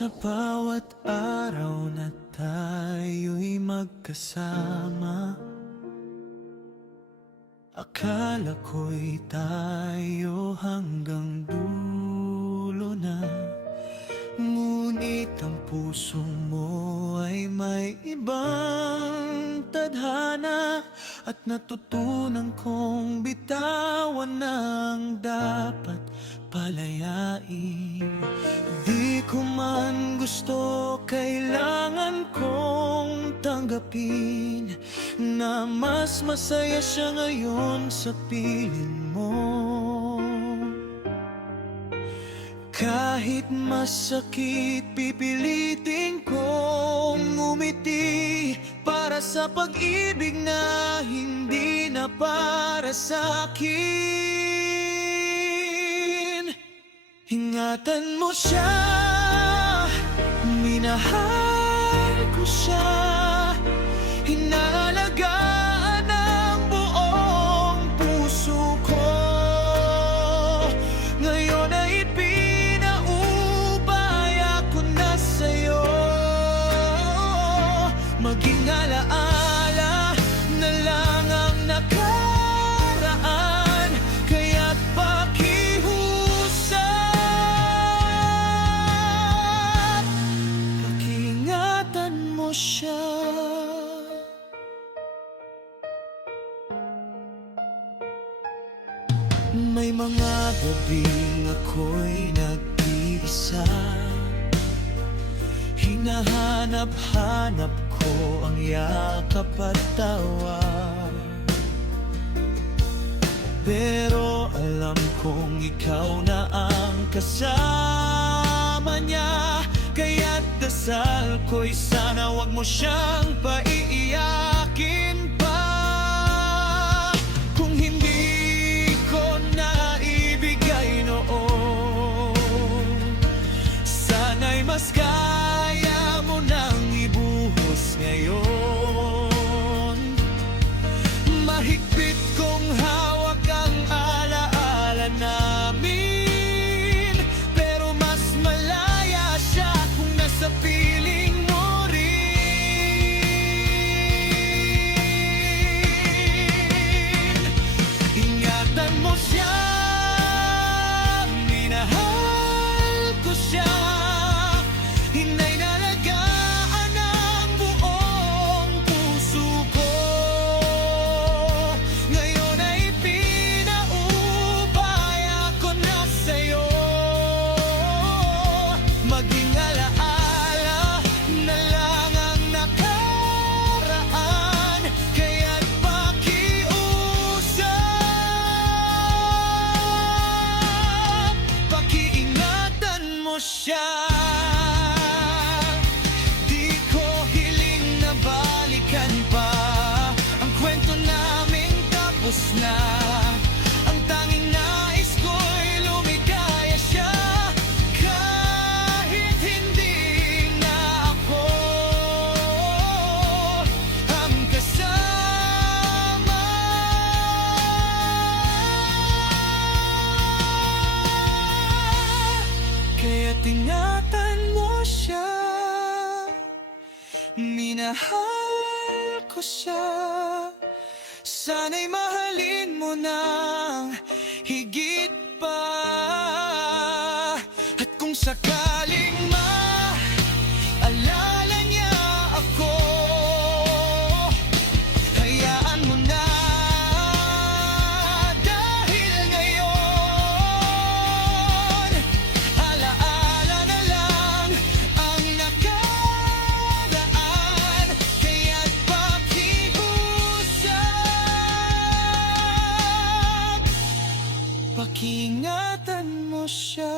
Sa bawat araw na tayo'y magkasama, akala ko'y tayo hanggang dulo na. Ngunit ang puso mo ay may ibang tadhana, at natutunan kong bitawan ang dapat palayain. Di ko man gusto, kailangan kong tanggapin na mas masaya siya ngayon sa piling mo. Kahit masakit, pipilitin kong umiti para sa pag-ibig na hindi na para sa'kin. Ingatan mo siya, minahal ko siya, inaalagaan ang buong puso ko. Ngayon ay maging alaala na lang ang nakaraan, kaya't pakiusap, pakiingatan mo siya. May mga gabing ako'y nag-iisa, hinahanap-hanap ko ang yakap at tawa. Pero alam kong ikaw na ang kasama niya, kaya't dasal ko'y sana wag mo siyang paiiyakin pa. Kung hindi ko naibigay noon, sana'y mas kaya mo nang ibuhos ngayon. Mahigpit kong hawak ang alaala namin, pero mas malaya siya kung nasa piling mo rin. Ingatan mo siya, minahal ko siya, inalagaan ang buong puso ko. Ngayon ay pinaubaya ko na sa'yo, maging alaala na lang ang nakaraan, kaya't pakiusap, pakiingatan mo siya. Na ang tanging nais ko'y lumigaya siya, kahit hindi na ako ang kasama. Kaya't ingatan mo siya, minahal ko siya, sana'y mahalin mo ng higit pa. At kung sakaling maalala niya ako, hayaan mo na, dahil ngayon alaala na lang ang nakaraan, kaya't pakiusap, pakiingatan mo siya.